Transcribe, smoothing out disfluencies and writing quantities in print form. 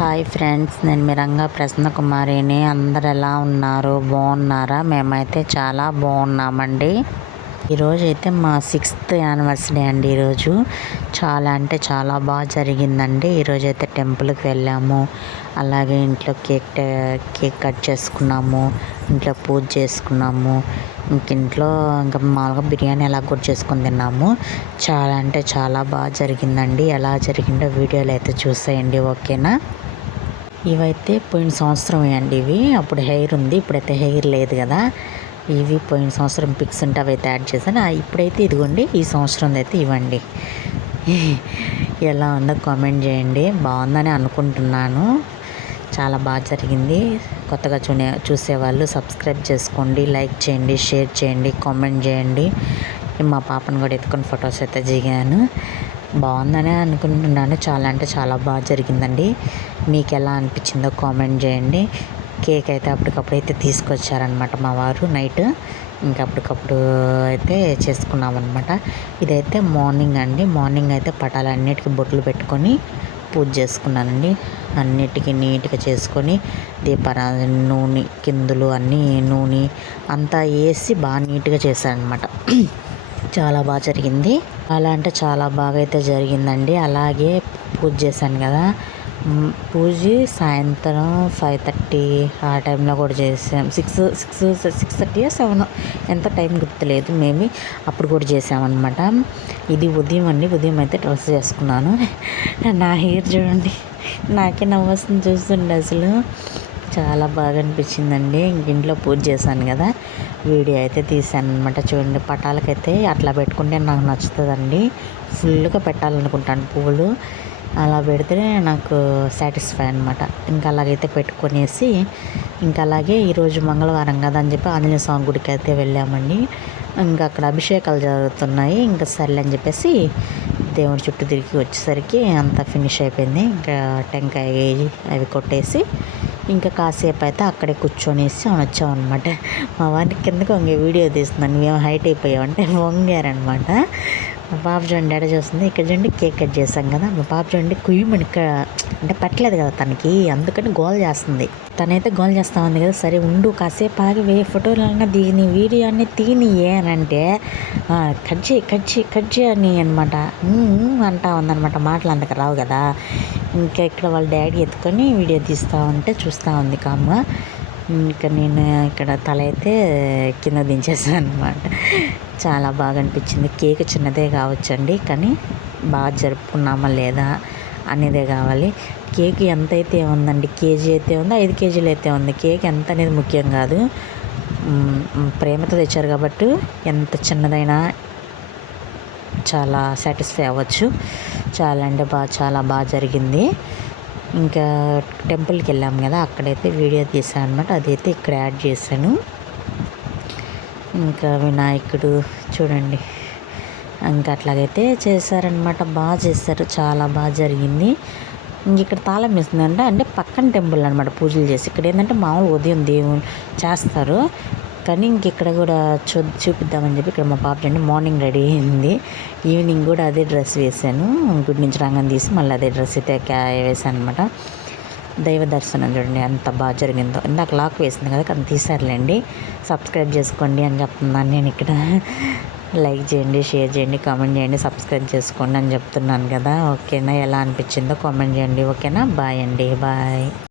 Hi friends, నేను మీ రంగా ప్రసన్న కుమారిని. అందరు ఎలా ఉన్నారు? బాగున్నారా? మేమైతే చాలా బాగున్నామండి. ఈరోజు అయితే మా 6th యానివర్సరీ అండి. ఈరోజు చాలా అంటే చాలా బాగా జరిగిందండి. ఈరోజు అయితే టెంపుల్కి వెళ్ళాము, అలాగే ఇంట్లో కేక్ కట్ చేసుకున్నాము, ఇంట్లో పూజ చేసుకున్నాము, ఇంకా మామూలుగా బిర్యానీ ఎలా కూడా చేసుకొని తిన్నాము. చాలా అంటే చాలా బాగా జరిగిందండి. ఎలా జరిగిందో వీడియోలో అయితే చూసేయండి, ఓకేనా? ఇవైతే పోయిన సంవత్సరం అండి. ఇవి అప్పుడు హెయిర్ ఉంది, ఇప్పుడైతే హెయిర్ లేదు కదా. ఇవి పోయిన సంవత్సరం పిక్స్ ఉంటే అవి అయితే యాడ్ చేశాను. ఇప్పుడైతే ఇదిగోండి, ఈ సంవత్సరం అయితే ఇవ్వండి. ఎలా ఉందో కామెంట్ చేయండి. బాగుందని అనుకుంటున్నాను. చాలా బాగా జరిగింది. కొత్తగా చూసేవాళ్ళు సబ్స్క్రైబ్ చేసుకోండి, లైక్ చేయండి, షేర్ చేయండి, కామెంట్ చేయండి. మా పాపను కూడా ఎత్తుకొని ఫొటోస్ అయితే దిగాను. బాగుందని అనుకుంటున్నాను. చాలా అంటే చాలా బాగా జరిగిందండి. మీకు ఎలా అనిపించిందో కామెంట్ చేయండి. కేక్ అయితే అప్పటికప్పుడు అయితే తీసుకొచ్చారనమాట మా వారు నైట్. ఇంకా అప్పటికప్పుడు అయితే చేసుకున్నామన్నమాట. ఇదైతే మార్నింగ్ అండి. మార్నింగ్ అయితే పటాలన్నిటికీ బొట్లు పెట్టుకొని పూజ చేసుకున్నానండి. అన్నిటికీ నీట్గా చేసుకొని దీపారాధన, నూనె కిందులు అన్నీ నూనె అంతా వేసి బాగా నీట్గా చేశానమాట. చాలా బాగా జరిగింది. చాలా అంటే చాలా బాగా అయితే జరిగిందండి. అలాగే పూజ చేశాను కదా. పూజ సాయంత్రం 5:30 ఆ టైంలో కూడా చేసాం. 6:30 7 ఎంత టైం గుర్తులేదు. మేబీ అప్పుడు కూడా చేసామన్నమాట. ఇది ఉదయం అండి. ఉదయం అయితే డ్రెస్ చేసుకున్నాను. నా హెయిర్ చూడండి, నాకే నవ్వొస్తుంది చూస్తుండే. అసలు చాలా బాగా అనిపించిందండి. ఇంట్లో పూజ చేశాను కదా, వీడియో అయితే తీసాను అనమాట. చూడండి, పటాలకైతే అట్లా పెట్టుకుంటే నాకు నచ్చుతుందండి. ఫుల్గా పెట్టాలనుకుంటాను పువ్వులు. అలా పెడితే నాకు సాటిస్ఫై అనమాట. ఇంకా అలాగైతే పెట్టుకొనేసి ఇంకా అలాగే ఈరోజు మంగళవారం కదా అని చెప్పి ఆంజనేయ స్వామి గుడికి అయితే వెళ్ళామండి. ఇంకా అక్కడ అభిషేకాలు జరుగుతున్నాయి. ఇంకా సర్లే అని చెప్పేసి దేవుడి చుట్టూ తిరిగి వచ్చేసరికి అంతా ఫినిష్ అయిపోయింది. ఇంకా టెంకాయ అవి కొట్టేసి ఇంకా కాసేపు అయితే అక్కడే కూర్చొనేసి వచ్చామన్నమాట. మా వారికి కిందకు వంగే వీడియో తీస్తున్నాను. మేము హైట్ అయిపోయామంటే వంగారనమాట. మా పాప చూడండి ఎడ చూస్తుంది. ఇక్కడ చూడండి కేక్ కట్ చేసాం కదా. మా పాప చూడండి కుయ్యమని అంటే పెట్టలేదు కదా తనకి, అందుకని గోల్ చేస్తుంది. తనైతే గోల్ చేస్తూ ఉంది కదా. సరే ఉండు, కాసేపు ఆగి ఫోటోలన్నా దిగి వీడియో అన్నీ తీనియే అని అంటే కట్ చేయని అనమాట అంటా ఉందనమాట. మాటలు అంతకు రావు కదా. ఇంకా ఇక్కడ వాళ్ళ డాడీ ఎత్తుకొని వీడియో తీస్తూ ఉంటే చూస్తూ ఉంది కామ్గా. ఇంకా నేను ఇక్కడ తల అయితే కింద దించేసాను అనమాట. చాలా బాగా అనిపించింది. కేక్ చిన్నదే కావచ్చండి, కానీ బాగా జరుపుకున్నామా లేదా అనేదే కావాలి. కేక్ ఎంత అయితే ఉందండి, కేజీ అయితే ఉంది, 5 కేజీలు అయితే ఉంది. కేక్ ఎంత అనేది ముఖ్యం కాదు. ప్రేమతో తెచ్చారు కాబట్టి ఎంత చిన్నదైనా చాలా సాటిస్ఫై అవ్వచ్చు. చాలా అంటే చాలా బాగా జరిగింది. ఇంకా టెంపుల్కి వెళ్ళాము కదా, అక్కడైతే వీడియో తీసాను అనమాట. అదైతే ఇక్కడ యాడ్ చేశాను. ఇంకా వినాయకుడు చూడండి, ఇంకా అట్లాగైతే చేశారనమాట. బాగా చేశారు, చాలా బాగా జరిగింది. ఇంక ఇక్కడ తాళం వేస్తుందంటే అంటే పక్కన టెంపుల్ అనమాట పూజలు చేసి. ఇక్కడ ఏంటంటే మామూలు ఉదయం దేవుడు చేస్తారు, కానీ ఇంక ఇక్కడ కూడా చూపిద్దామని చెప్పి ఇక్కడ మా పాప అండి మార్నింగ్ రెడీ అయింది. ఈవినింగ్ కూడా అదే డ్రెస్ వేసాను. గుడి నుంచి రంగం తీసి మళ్ళీ అదే డ్రెస్ అయితే వేసాను అనమాట. దైవ దర్శనం చూడండి ఎంత బాగా జరిగిందో. ఇందాక లాక్ వేసింది కదా, కానీ తీసారులేండి. సబ్స్క్రైబ్ చేసుకోండి అని చెప్తున్నాను నేను ఇక్కడ. లైక్ చేయండి, షేర్ చేయండి, కామెంట్ చేయండి, సబ్స్క్రైబ్ చేసుకోండి అని చెప్తున్నాను కదా. ఓకేనా? ఎలా అనిపించిందో కామెంట్ చేయండి. ఓకేనా? బాయ్ అండి, బాయ్.